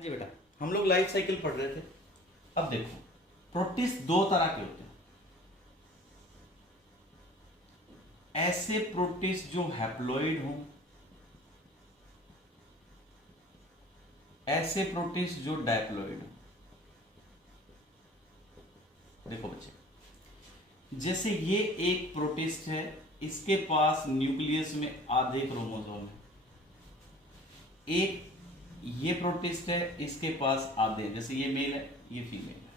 हाँ जी बेटा, हम लोग लाइफ साइकिल पढ़ रहे थे। अब देखो, प्रोटिस्ट दो तरह के होते हैं। ऐसे प्रोटिस्ट जो हैप्लॉइड हो, ऐसे प्रोटिस्ट जो डायप्लॉइड हो। देखो बच्चे, जैसे ये एक प्रोटिस्ट है, इसके पास न्यूक्लियस में आधे क्रोमोसोम है। एक ये प्रोटिस्ट है, इसके पास आधे, जैसे ये मेल है, ये फीमेल है।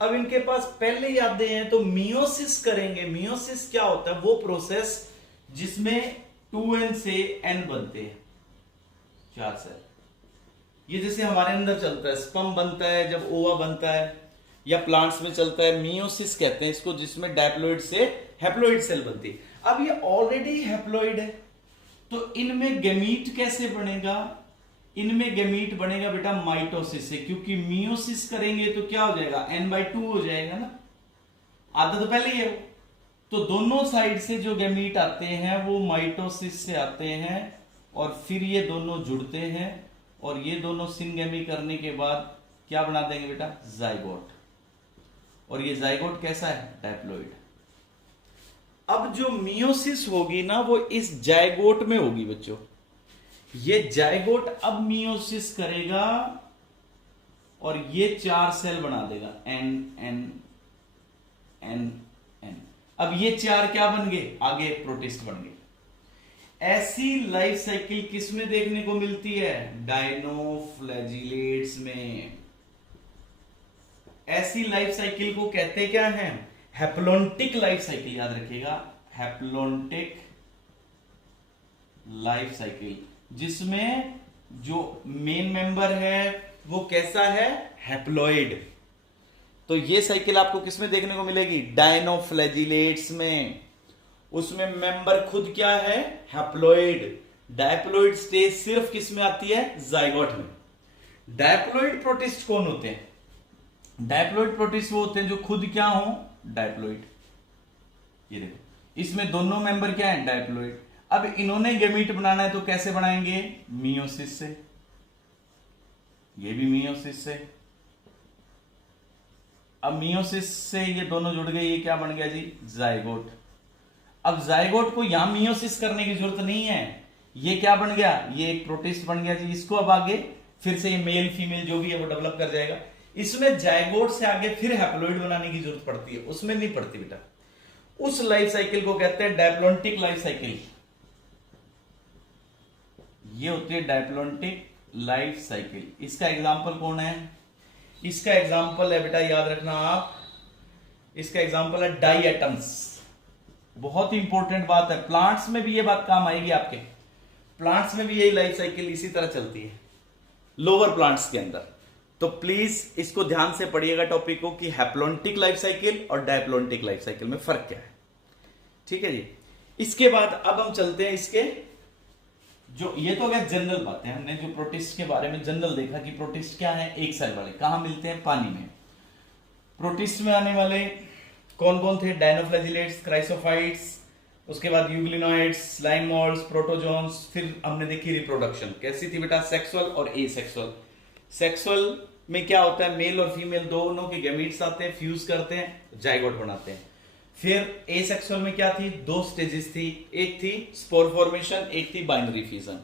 अब इनके पास पहले ही आधे हैं तो मियोसिस करेंगे। मियोसिस क्या होता है? वो प्रोसेस जिसमें 2n से n बनते हैं, 4 सेल। ये जैसे हमारे अंदर चलता है, स्पर्म बनता है, जब ओवा बनता है, या प्लांट्स में चलता है, मियोसिस कहते हैं इसको, जिसमें डायप्लॉइड से हैप्लॉइड सेल बनती है। अब ये ऑलरेडी हैप्लॉइड है, तो इनमें गैमीट कैसे बनेगा? इनमें गैमीट बनेगा बेटा माइटोसिस से, क्योंकि मियोसिस करेंगे तो क्या हो जाएगा? n/2 हो जाएगा ना, आधा तो पहले ही है। तो दोनों साइड से जो गैमीट आते हैं वो माइटोसिस से आते हैं, और फिर ये दोनों जुड़ते हैं, और ये दोनों सिनगेमी करने के बाद क्या बना देंगे बेटा? जाइगोट। और ये जाइगोट कैसा है? डायप्लॉइड। अब जो मियोसिस होगी ना, वो इस जाइगोट में होगी बच्चों। ये जाइगोट अब मियोसिस करेगा और ये 4 सेल बना देगा, n n n n। अब ये 4 क्या बन गए? आगे प्रोटिस्ट बन गए। ऐसी लाइफ साइकिल किस में देखने को मिलती है? डायनोफ्लैजिलेट्स में। ऐसी लाइफ साइकिल को कहते क्या है? Haplontic life cycle. याद रखिएगा, हैप्लोन्टिक लाइफ साइकिल, जिसमें जो मेन मेंबर है वो कैसा है? हैप्लॉइड। तो ये साइकिल आपको किसमें देखने को मिलेगी? डायनोफ्लैजिलेट्स में। उसमें मेंबर खुद क्या है? हैप्लॉइड। डायप्लॉइड स्टेज सिर्फ किस में आती है? जाइगोट में। डायप्लॉइड प्रोटिस्ट कौन होते हैं? डायप्लॉइड प्रोटिस्ट वो होते हैं जो खुद क्या हो? डायप्लॉइड। ये देखो, इसमें दोनों मेंबर क्या है? डायप्लॉइड। अब इन्होंने गैमीट बनाना है तो कैसे बनाएंगे? मियोसिस से। ये भी मियोसिस से। अब मियोसिस से ये दोनों जुड़ गए, ये क्या बन गया जी? जाइगोट। अब जाइगोट को यहां मियोसिस करने की जरूरत नहीं है, ये क्या बन गया? ये एक प्रोटिस्ट बन गया जी। इसको अब आगे फिर से ये मेल फीमेल जो भी है वो डेवलप कर जाएगा। इसमें जाइगोट से आगे फिर हैप्लॉइड बनाने की जरूरत पड़ती है, उसमें नहीं पड़ती बेटा। उस लाइफ साइकिल को कहते हैं डायप्लोन्टिक लाइफ साइकिल। ये होती है डायप्लोन्टिक लाइफ साइकिल। इसका एग्जाम्पल कौन है? इसका एग्जाम्पल है बेटा, याद रखना आप, इसका एग्जाम्पल है डाई एटम्स। बहुत ही इंपॉर्टेंट बात है, प्लांट्स में भी ये बात काम आएगी आपके। प्लांट्स में भी यही लाइफ साइकिल इसी तरह चलती है, लोअर प्लांट्स के अंदर। तो प्लीज इसको ध्यान से पढ़िएगा टॉपिक को, कि हैप्लोन्टिक लाइफ साइकिल और डायप्लोन्टिक लाइफ साइकिल में फर्क क्या है। ठीक है जी। इसके बाद अब हम चलते हैं इसके, जो ये तो गया जनरल बातें, हमने जो प्रोटिस्ट के बारे में जनरल देखा कि प्रोटिस्ट क्या है? एक सेल वाले। कहां मिलते हैं? पानी में। प्रोटिस्ट में आने वाले कौन कौन थे? डायनोफ्लैजिलेट्स, क्राइसोफाइट्स, उसके बाद यूग्लिनोइड्स, स्लाइम मोल्ड्स, प्रोटोजोन्स। फिर हमने देखी रिप्रोडक्शन कैसी थी बेटा? सेक्सुअल और एसेक्सुअल। सेक्सुअल में क्या होता है? मेल और फीमेल दोनों के गैमीट्स आते हैं, फ्यूज करते हैं, जाइगोट बनाते हैं। फिर एसेक्सुअल में क्या थी? 2 स्टेजेस थी, एक थी स्पोर फॉर्मेशन, एक थी बाइनरी फ्यूजन।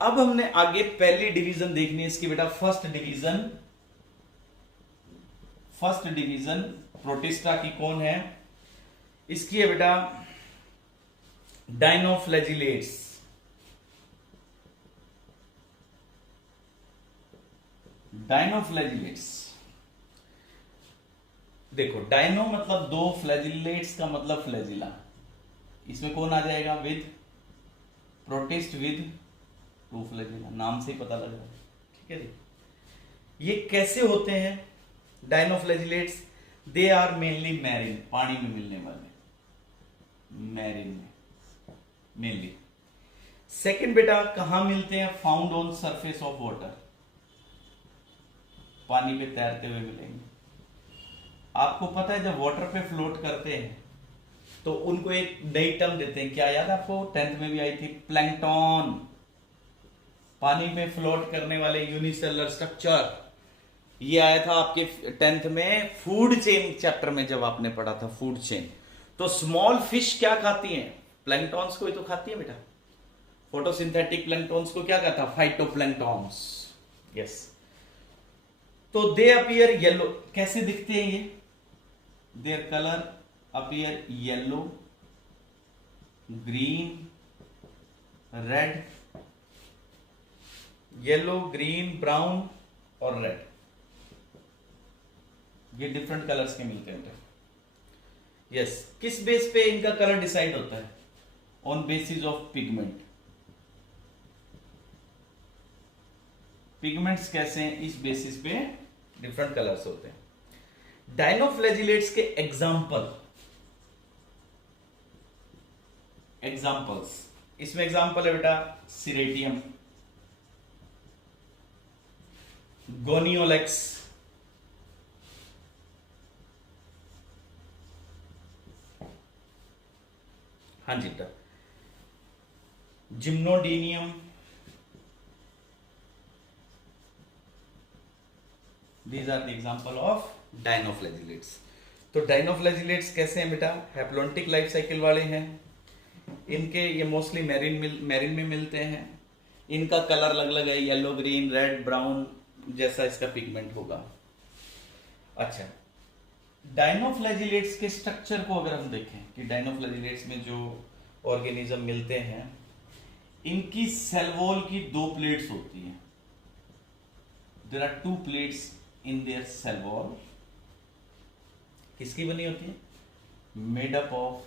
अब हमने आगे पहली डिवीजन देखनी है इसकी बेटा, first division. First division protista की कौन है? इसकी है बेटा डायनोफ्लैजिलेट्स। डायनोफ्लैजिलेट्स, देखो डायनो मतलब 2, फ्लैजिलेट्स का मतलब फ्लैजिला। इसमें कौन आ जाएगा? विद प्रोटिस्ट विद 2 फ्लैजिला, नाम से ही पता लग रहा है। ठीक है जी। ये कैसे होते हैं dinoflagellates? They are mainly marine, पानी में मिलने वाले, मैरीन में मेनली। सेकंड बेटा कहां मिलते हैं? Found on surface of water, पानी पे तैरते हुए मिलेंगे। आपको पता है जब वाटर पे फ्लोट करते हैं तो उनको एक नई टर्म देते हैं, क्या याद है आपको? 10th में भी आई थी, प्लैंकटन। पानी में फ्लोट करने वाले यूनिसेलुलर स्ट्रक्चर, ये आया था आपके 10th में फूड चेन चैप्टर में जब आपने पढ़ा था फूड चेन। तो स्मॉल फिश क्या खाती हैं? प्लैंक्टॉन्स को ही तो खाती है बेटा। फोटोसिंथेटिक प्लैंक्टॉन्स को क्या कहता है? फाइटोप्लैंक्टॉन्स। यस। तो दे अपीयर येलो, कैसे दिखते हैं ये? Their colour appear yellow, green, red, yellow, green, brown और रेड, ये डिफरेंट कलर्स के मिलते हैं। यस। किस बेस पे इनका कलर डिसाइड होता है? On basis of pigment. Pigments कैसे हैं? इस बेसिस पे डिफरेंट कलर्स होते हैं। डायनोफ्लैजिलेट्स के एग्जाम्पल्स, इसमें एग्जाम्पल है बेटा सिरेटियम, गोनियोलेक्स, हाँ जी बेटा, Gymnodinium, these are the example of dinoflagellates. तो डायनोफ्लैजिलेट्स कैसे हैं बेटा? हैप्लॉन्टिक लाइफ साइकिल वाले हैं। इनके ये मोस्टली मैरिन में मिलते हैं। इनका कलर अलग अलग है, येलो, ग्रीन, रेड, ब्राउन, जैसा इसका पिगमेंट होगा। अच्छा, डायनोफ्लैजिलेट्स के स्ट्रक्चर को अगर हम देखें कि डायनोफ्लैजिलेट्स में जो ऑर्गेनिज्म मिलते हैं, इनकी सेल वॉल की 2 प्लेट्स होती हैं। There are 2 plates in their cell wall. किसकी बनी होती है? Made up of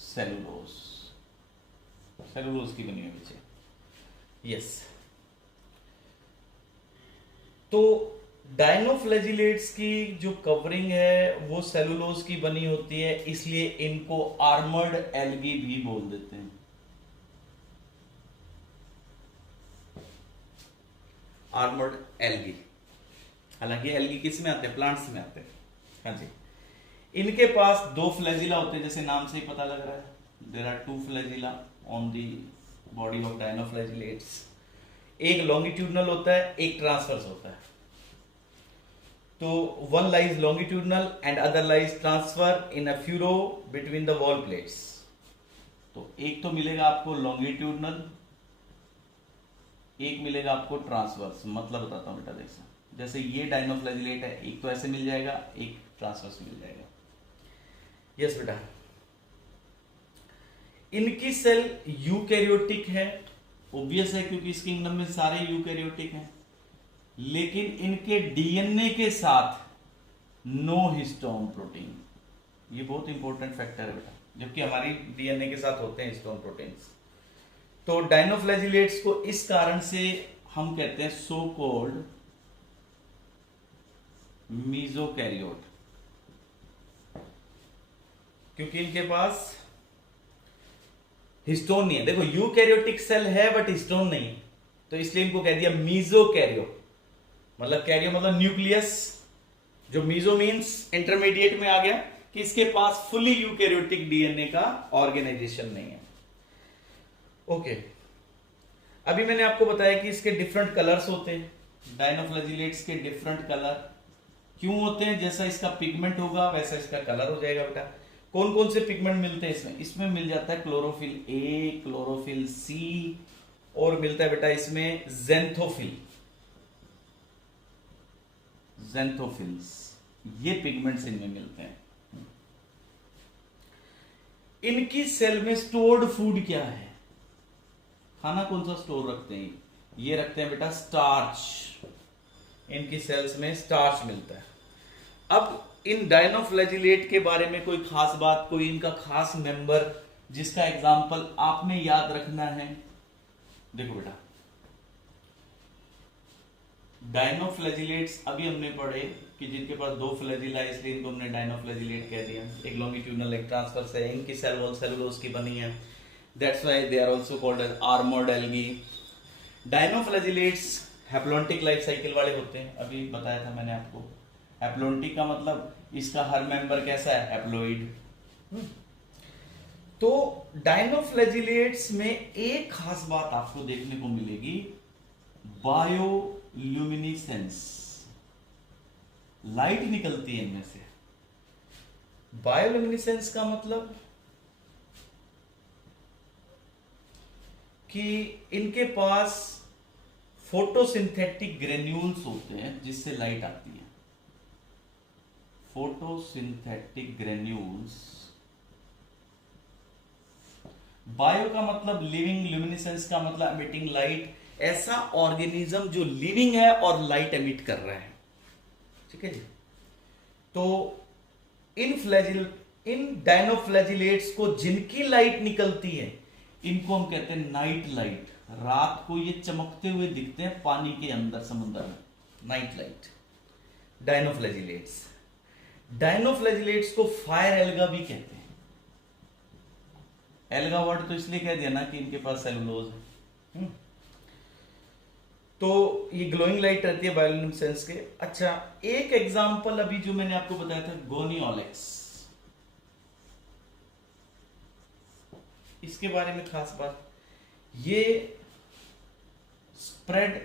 cellulose, cellulose की बनी हुई है। यस। तो डायनोफ्लैजिलेट्स की जो कवरिंग है वो सेलुलोज की बनी होती है, इसलिए इनको आर्मर्ड एल्गी भी बोल देते हैं। Armoured algae. हालांकि एल्गी किस में आते हैं? प्लांट्स में आते हैं। हाँ जी। इनके पास 2 फ्लैजिला होते हैं, जैसे नाम से ही पता लग रहा है। There are 2 flagella on the body of dinoflagellates. एक लॉन्गिट्यूडनल होता है, एक ट्रांसवर्स होता है। तो one lies longitudinal and other lies transfer in a furrow between the wall plates। तो एक तो मिलेगा आपको लॉन्गिट्यूडनल, एक मिलेगा आपको ट्रांसवर्स। मतलब बताता हूं बेटा, देखो जैसे ये डायनोफ्लैजिलेट है, एक तो ऐसे मिल जाएगा, एक ट्रांसवर्स मिल जाएगा। यस बेटा। इनकी सेल यूकैरियोटिक है, ऑब्वियस है क्योंकि इस किंगडम में सारे यूकैरियोटिक हैं। लेकिन इनके डीएनए के साथ नो हिस्टोन प्रोटीन, ये बहुत इंपॉर्टेंट फैक्टर है बेटा, जबकि हमारी डीएनए के साथ होते हैं हिस्टोन प्रोटीन्स। तो डायनोफ्लैजिलेट्स को इस कारण से हम कहते हैं सो कॉल्ड मीजोकैरियोट, क्योंकि इनके पास हिस्टोन नहीं है। देखो यूकैरियोटिक सेल है बट हिस्टोन नहीं, तो इसलिए इनको कह दिया मीजोकैरियो। मतलब कैरियो मतलब न्यूक्लियस, जो मीजो मीन्स इंटरमीडिएट में आ गया कि इसके पास फुली यूकैरियोटिक डीएनए का ऑर्गेनाइजेशन नहीं है। ओके। अभी मैंने आपको बताया कि इसके डिफरेंट कलर्स होते हैं। डायनोफ्लैजिलेट्स के डिफरेंट कलर क्यों होते हैं? जैसा इसका पिगमेंट होगा वैसा इसका कलर हो जाएगा बेटा। कौन कौन से पिगमेंट मिलते हैं इसमें? इसमें मिल जाता है क्लोरोफिल ए, क्लोरोफिल सी, और मिलता है बेटा इसमें ज़ेंथोफिल, ज़ेंथोफिल्स। ये पिगमेंट्स इनमें मिलते हैं। इनकी सेल में स्टोर्ड फूड क्या है? खाना कौन सा स्टोर रखते हैं? ये रखते हैं बेटा स्टार्च। इनकी सेल्स में स्टार्च मिलता है। अब इन डायनोफ्लैजिलेट के बारे में कोई खास बात, कोई इनका खास मेंबर जिसका एग्जाम्पल आप में याद रखना है? देखो बेटा, डायनोफ्लैजिलेट्स अभी हमने पढ़े कि जिनके पास 2 फ्लैजिला है, इसलिए इनको हमने डायनोफ्लैजिलेट कह दिया। एक लॉन्गिट्यूडनल, एक ट्रांसवर्स है। इनकी सेल वॉल सेलुलोज की बनी है, that's why they are also called as armoured algae. Dinoflagellates haplontic life cycle वाले होते हैं, अभी बताया था मैंने आपको। हैप्लॉन्टिक का मतलब इसका हर मेंबर कैसा है? हैप्लॉइड। तो डायनोफ्लैजिलेट्स में एक खास बात आपको देखने को मिलेगी, बायोल्यूमिनिसेंस, लाइट निकलती है इनमें से। बायोल्यूमिनिसेंस का मतलब कि इनके पास फोटोसिंथेटिक ग्रेन्यूल्स होते हैं जिससे लाइट आती है। फोटोसिंथेटिक ग्रेन्यूल्स, बायो का मतलब लिविंग, ल्यूमिनेसेंस का मतलब एमिटिंग लाइट, ऐसा ऑर्गेनिज्म जो लिविंग है और लाइट एमिट कर रहा है। ठीक है जी। तो इन डायनोफ्लैजिलेट्स को जिनकी लाइट निकलती है इनको हम कहते हैं नाइट लाइट। रात को ये चमकते हुए दिखते हैं पानी के अंदर, समुद्र में, नाइट लाइट, डायनोफ्लैजिलेट्स। डायनोफ्लैजिलेट्स को फायर एल्गा भी कहते हैं। एल्गा वर्ड तो इसलिए कह दिया ना कि इनके पास सेलुलोज है। तो ये ग्लोइंग लाइट रहती है बायोल्यूमिनेसेंस के। अच्छा, एक एग्जांपल अभी जो मैंने आपको बताया था, गोनियोलेक्स, इसके बारे में खास बात, ये स्प्रेड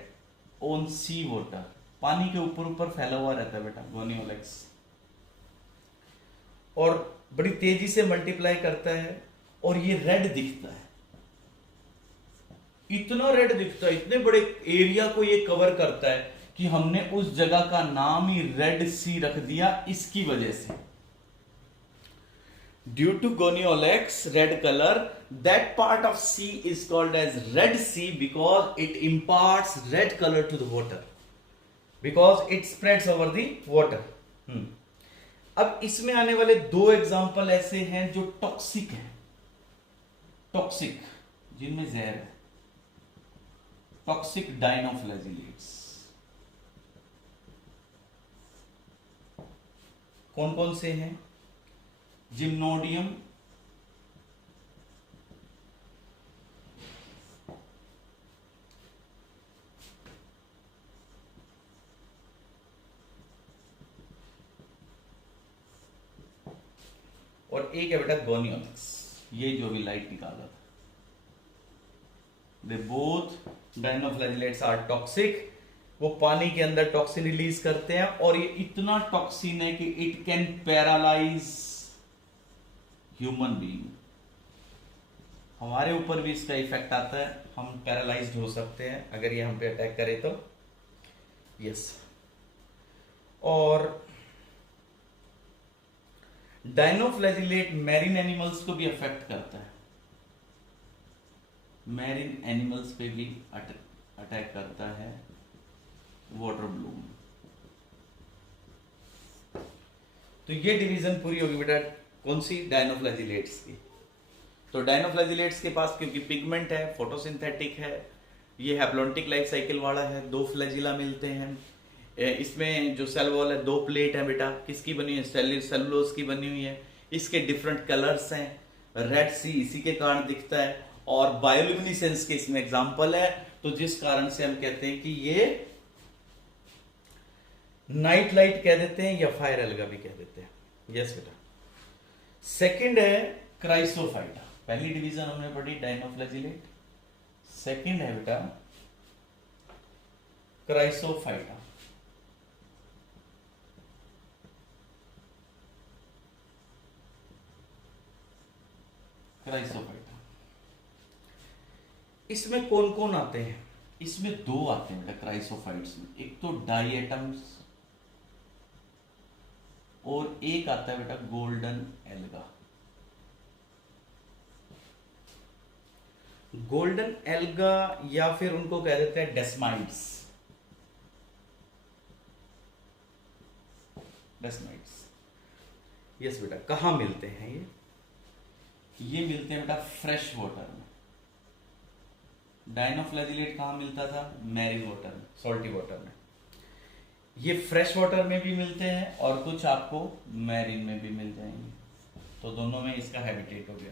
ऑन सी वाटर, पानी के ऊपर ऊपर फैला हुआ रहता है बेटा गोनियोलेक्स, और बड़ी तेजी से मल्टीप्लाई करता है, और ये रेड दिखता है, इतना रेड दिखता है, इतने बड़े एरिया को ये कवर करता है कि हमने उस जगह का नाम ही रेड सी रख दिया इसकी वजह से। Due to Gonyaulax red colour, that part of sea is called as Red Sea because it imparts red colour to the water, because it spreads over the water. अब इसमें आने वाले दो एग्जाम्पल ऐसे हैं जो टॉक्सिक हैं, टॉक्सिक जिनमें जहर है, टॉक्सिक डायनोफ्लैजिलेट्स। कौन कौन से हैं? जिम्नोडियम, और एक है बेटा गोनियोलेक्स, ये जो भी लाइट निकाला था। They both dinoflagellates are toxic, वो पानी के अंदर टॉक्सिन रिलीज करते हैं, और ये इतना टॉक्सिन है कि it can paralyse human being. हमारे ऊपर भी इसका इफेक्ट आता है, हम पैरालाइज्ड हो सकते हैं अगर ये हम पे अटैक करे तो। यस, और डायनोफ्लैजिलेट मैरीन एनिमल्स को भी अफेक्ट करता है, मैरीन एनिमल्स पे भी अटैक करता है वाटर ब्लूम। तो ये डिवीजन पूरी होगी बेटा कौन सी? डायनोफ्लैजिलेट्स की। तो डायनोफ्लैजिलेट्स के पास क्योंकि पिगमेंट है, फोटोसिंथेटिक है, ये हैप्लॉन्टिक लाइफ साइकिल वाला है, दो फ्लैजिला मिलते हैं। इसमें जो सेल वॉल है, दो प्लेट है बेटा, किसकी बनी है? सेलुलोज की बनी हुई है। इसके डिफरेंट कलर्स हैं, रेड सी इसी के कारण दिखता है, और बायोल्यूमिनेसेंस के इसमें एग्जांपल है, तो जिस कारण से हम कहते हैं कि ये नाइट लाइट कह देते हैं या फायर एल्गा भी कह देते हैं। यस बेटा। सेकंड है क्राइसोफाइटा, पहली डिवीजन हमने पढ़ी डायनोफ्लैजिलेट, सेकंड है बेटा क्राइसोफाइटा। क्राइसोफाइटा, इसमें कौन कौन आते हैं? इसमें दो आते हैं बेटा क्राइसोफाइट्स में, एक तो डाइएटम्स और एक आता है बेटा गोल्डन एल्गा। गोल्डन एल्गा या फिर उनको कह देते हैं डेस्माइड्स, डेस्माइड्स। यस बेटा, कहां मिलते हैं ये मिलते हैं बेटा फ्रेश वाटर में। डायनोफ्लैजिलेट कहां मिलता था? मैरीन वाटर में, सॉल्टी वाटर में। ये फ्रेश वाटर में भी मिलते हैं और कुछ आपको मैरीन में भी मिल जाएंगे, तो दोनों में इसका हैबिटेट हो गया।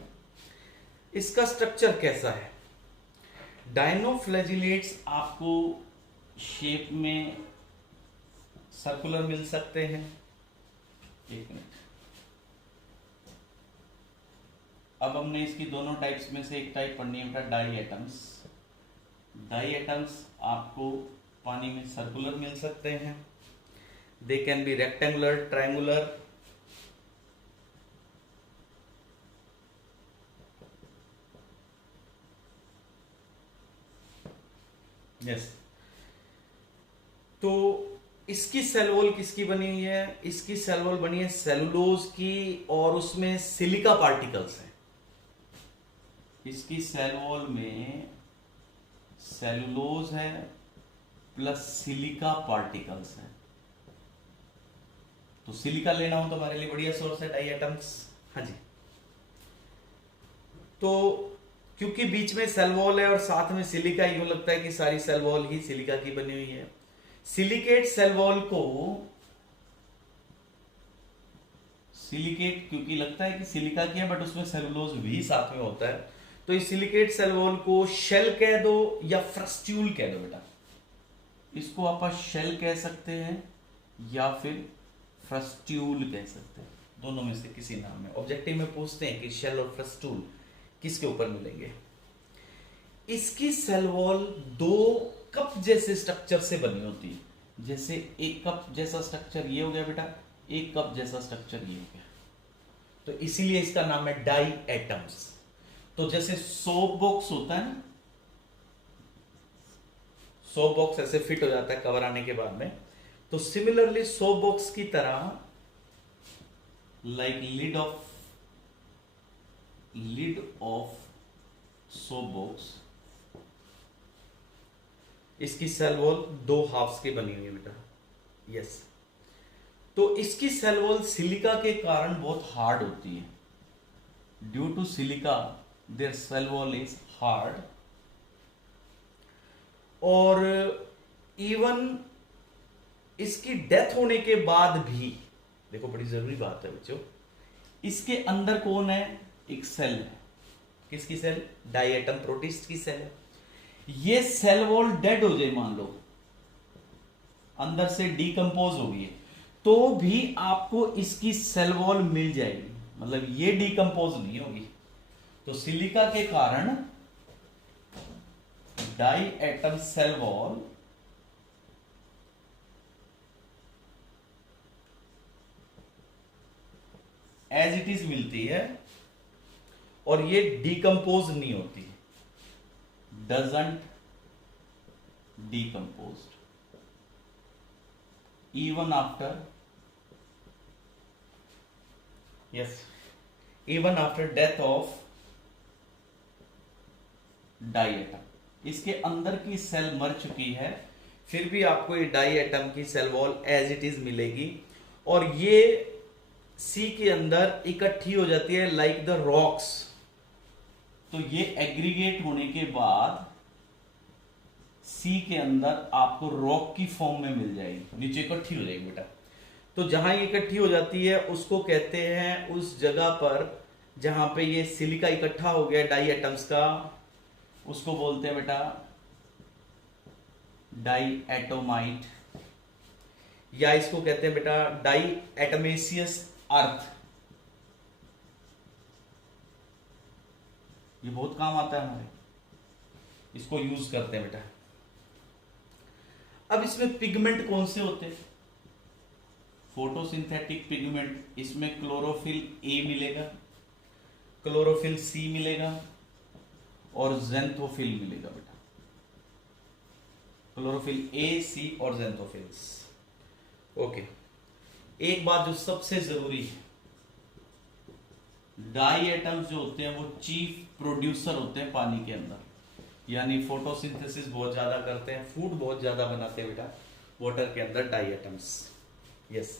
इसका स्ट्रक्चर कैसा है? डायनोफ्लैजिलेट्स आपको शेप में सर्कुलर मिल सकते हैं, एक मिनट, अब हमने इसकी दोनों टाइप्स में से एक टाइप पढ़नी है बेटा, डाई एटम्स। डाई एटम्स आपको पानी में सर्कुलर मिल सकते हैं, they can be rectangular, triangular, yes. तो इसकी सेल वॉल किसकी बनी हुई है? इसकी सेल वॉल बनी है सेलुलोज की, और उसमें सिलिका पार्टिकल्स हैं। इसकी सेल वॉल में सेलुलोज है प्लस सिलिका पार्टिकल्स है। तो सिलिका लेना हो तो हमारे लिए बढ़िया सोर्स है डाई एटम्स। हाँ जी। तो क्योंकि बीच में सेल वॉल है और साथ में सिलिका, यूं लगता है कि सारी सेल वॉल ही सिलिका की बनी हुई है। सिलिकेट सेल वॉल को, सिलिकेट क्योंकि लगता है कि सिलिका की है बट उसमें सेलुलोज भी साथ में होता है, तो इस सिलिकेट सेल वॉल को शेल कह दो या फ्रस्ट्यूल कह दो बेटा। इसको आप शेल कह सकते हैं या फिर फ्रस्ट्यूल कह सकते हैं, दोनों में से किसी नाम में। ऑब्जेक्टिव में पूछते हैं कि शेल और फ्रस्ट्यूल किसके ऊपर मिलेंगे। इसकी सेल वॉल दो कप जैसे स्ट्रक्चर से बनी होती है। जैसे एक कप जैसा स्ट्रक्चर ये हो गया बेटा, एक कप जैसा स्ट्रक्चर ये हो गया, तो इसीलिए इसका नाम है डाई एटम्स। तो जैसे सोप बॉक्स होता है ना, सोप बॉक्स ऐसे फिट हो जाता है कवर आने के बाद में, तो सिमिलरली सोप बॉक्स की तरह like lid of soap box, इसकी सेल वॉल दो हाफ्स की बनी हुई है बेटा। यस। तो इसकी सेल वॉल सिलिका के कारण बहुत हार्ड होती है। Due to silica their cell wall is hard. और इवन इसकी डेथ होने के बाद भी, देखो बड़ी जरूरी बात है बच्चों, इसके अंदर कौन है? एक सेल है। किसकी सेल? डाई एटम प्रोटिस्ट की सेल है। ये सेल वॉल डेड हो जाए, मान लो अंदर से डीकंपोज हो गई है, तो भी आपको इसकी सेल वॉल मिल जाएगी, मतलब ये डीकंपोज नहीं होगी। तो सिलिका के कारण diatom cell wall as it is मिलती है और ये डीकंपोज नहीं होती, doesn't decompose even after, yes, even after death of diatom. इसके अंदर की सेल मर चुकी है, फिर भी आपको ये डाई एटम की cell wall as it is मिलेगी, और ये सी के अंदर इकट्ठी हो जाती है लाइक द रॉक्स। तो ये एग्रीगेट होने के बाद सी के अंदर आपको रॉक की फॉर्म में मिल जाएगी, नीचे इकट्ठी हो जाएगी बेटा। तो जहां ये इकट्ठी हो जाती है उसको कहते हैं, उस जगह पर जहां पे ये सिलिका इकट्ठा हो गया डाई एटम्स का, उसको बोलते हैं बेटा डाई एटोमाइट, या इसको कहते हैं बेटा डाई एटमेसियस अर्थ। ये बहुत काम आता है हमारे, इसको यूज करते हैं बेटा। अब इसमें पिगमेंट कौन से होते हैं? फोटोसिंथेटिक पिगमेंट, इसमें क्लोरोफिल ए मिलेगा, क्लोरोफिल सी मिलेगा और ज़ेंथोफिल मिलेगा बेटा। क्लोरोफिल ए, सी और ज़ेंथोफिल्स। ओके, एक बात जो सबसे जरूरी है, डाई एटम्स जो होते हैं वो चीफ प्रोड्यूसर होते हैं पानी के अंदर, यानी फोटोसिंथेसिस बहुत ज्यादा करते हैं, फूड बहुत ज्यादा बनाते हैं बेटा वाटर के अंदर डाई एटम्स। Yes,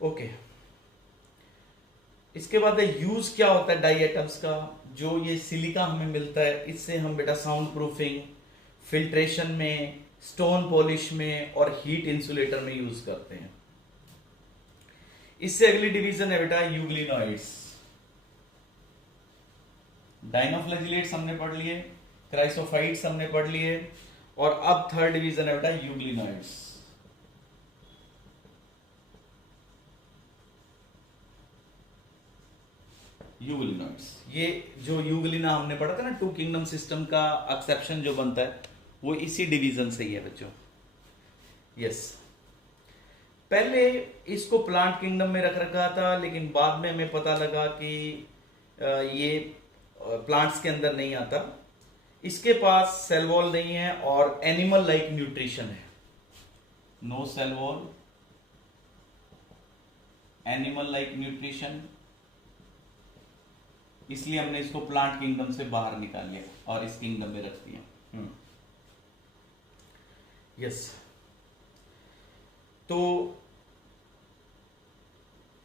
okay. इसके बाद यूज क्या होता है डाई एटम्स का? जो ये सिलिका हमें मिलता है, इससे हम बेटा साउंड प्रूफिंग, फिल्ट्रेशन में, स्टोन पॉलिश में और हीट इंसुलेटर में यूज करते हैं। इससे अगली डिवीजन है बेटा यूग्लिनॉइड्स। डाइनोफ्लैजिलेट्स हमने पढ़ लिए, क्राइसोफाइट्स हमने पढ़ लिए, और अब थर्ड डिवीजन है बेटा यूग्लिनॉइड्स। यूग्लिनोइड्स, ये जो यूग्लिना हमने पढ़ा था ना, टू किंगडम सिस्टम का एक्सेप्शन जो बनता है वो इसी डिवीजन से ही है बच्चों। यस, पहले इसको प्लांट किंगडम में रख रखा था, लेकिन बाद में हमें पता लगा कि ये प्लांट्स के अंदर नहीं आता, इसके पास सेल वॉल नहीं है और एनिमल लाइक न्यूट्रिशन है। No cell wall, animal like nutrition, इसलिए हमने इसको प्लांट किंगडम से बाहर निकाल लिया और इस किंगडम में रख दिया। यस, तो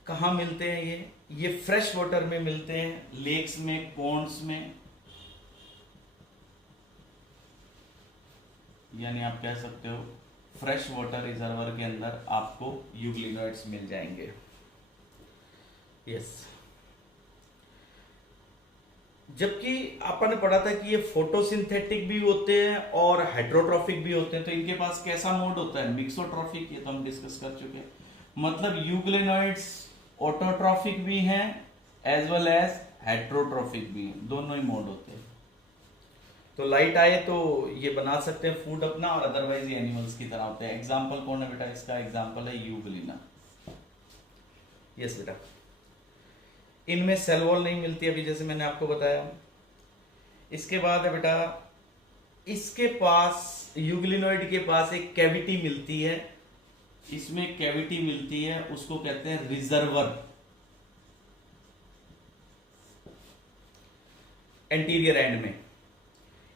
कहां मिलते हैं ये फ्रेश वाटर में मिलते हैं, लेक्स में, पॉन्ड्स में, यानी आप कह सकते हो फ्रेश वाटर रिजर्वर के अंदर आपको यूग्लिनोइड्स मिल जाएंगे। यस, जबकि अपन ने पढ़ा था कि ये फोटोसिंथेटिक भी होते हैं और हेट्रोट्रॉफिक भी होते हैं, तो इनके पास कैसा मोड होता है? मिक्सोट्रॉफिक, ये तो हम डिस्कस कर चुके हैं। मतलब यूग्लिनोइड्स ऑटोट्रॉफिक भी हैं एज वेल एज हेट्रोट्रॉफिक भी हैं, दोनों ही मोड होते हैं। तो लाइट आए तो ये बना सकते हैं फूड अपना, और अदरवाइज ये एनिमल्स की तरह होते हैं। एग्जाम्पल कौन है बेटा इसका? एग्जाम्पल है यूग्लिना। यस बेटा, इनमें सेल वॉल नहीं मिलती अभी, जैसे मैंने आपको बताया। इसके बाद है बेटा, इसके पास यूग्लिनोइड के पास एक कैविटी मिलती है, इसमें कैविटी मिलती है, उसको कहते हैं रिजर्वर, एंटीरियर एंड में।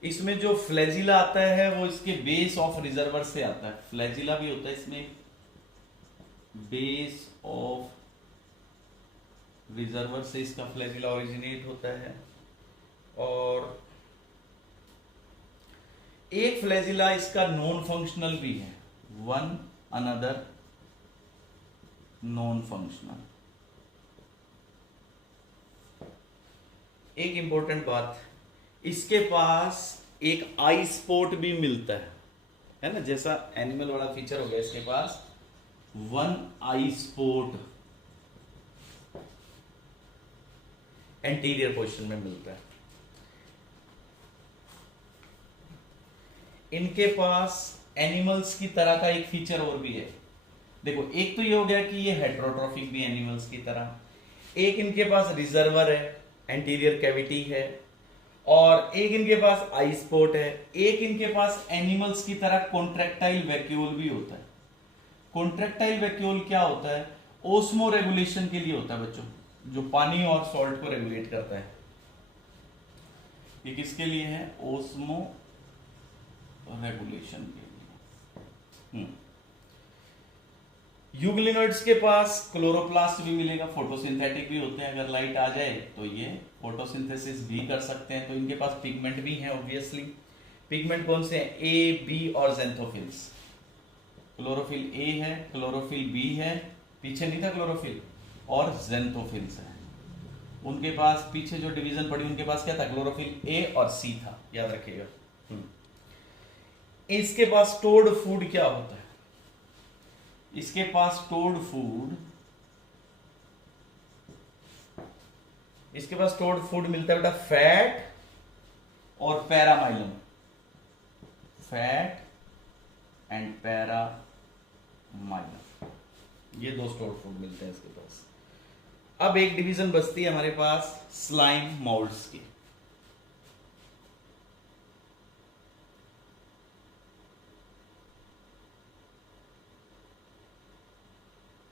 इसमें जो फ्लैजिला आता है वो इसके बेस ऑफ रिजर्वर से आता है, फ्लैजिला भी होता है इसमें, बेस ऑफ रिजर्वर से इसका फ्लैजिला ओरिजिनेट होता है। और एक फ्लैजिला इसका नॉन फंक्शनल भी है, वन अनदर नॉन फंक्शनल। एक इंपॉर्टेंट बात, इसके पास एक आई स्पॉट भी मिलता है ना, जैसा एनिमल वाला फीचर हो गया, इसके पास वन आई स्पॉट एंटीरियर पोजीशन में मिलता है। इनके पास एनिमल्स की तरह का एक फीचर और भी है। देखो, एक तो ये हो गया कि ये हेट्रोट्रॉफिक भी एनिमल्स की तरह, एक इनके पास रिजर्वर है, एंटीरियर कैविटी है, और एक इनके पास आई स्पॉट है, एक इनके पास एनिमल्स की तरह कॉन्ट्रैक्टाइल वैक्यूल भी होता है। कॉन्ट्रैक्टाइल वैक्यूल क्या होता है? ओस्मो रेगुलेशन के लिए होता है बच्चों, जो पानी और सॉल्ट को रेगुलेट करता है। ये किसके लिए है? ओस्मो रेगुलेशन के लिए। यूग्लिनोइड्स के पास क्लोरोप्लास्ट भी मिलेगा, फोटोसिंथेटिक भी होते हैं, अगर लाइट आ जाए तो ये फोटोसिंथेसिस भी कर सकते हैं। तो इनके पास पिगमेंट भी हैं ऑब्वियसली। पिगमेंट कौन से हैं? ए, बी और ज़ैंथोफिल्स। क्लोरोफिल ए है, क्लोरोफिल बी है, पीछे नहीं था क्लोरोफिल, और ज़ैंथोफिल्स है। उनके पास पीछे जो डिवीजन पड़ी, उनके पास क्या था? क्लोरोफिल ए और सी था, याद रखिएगा। इसके पास स्टोर्ड फूड क्या होता है? इसके पास स्टोर्ड फूड, इसके पास स्टोर्ड फूड मिलता है बेटा फैट और पैरामाइलम, फैट एंड पैरामाइलम, ये दो स्टोर्ड फूड मिलते हैं इसके पास। अब एक डिवीजन बचती है हमारे पास स्लाइम मोल्ड्स की।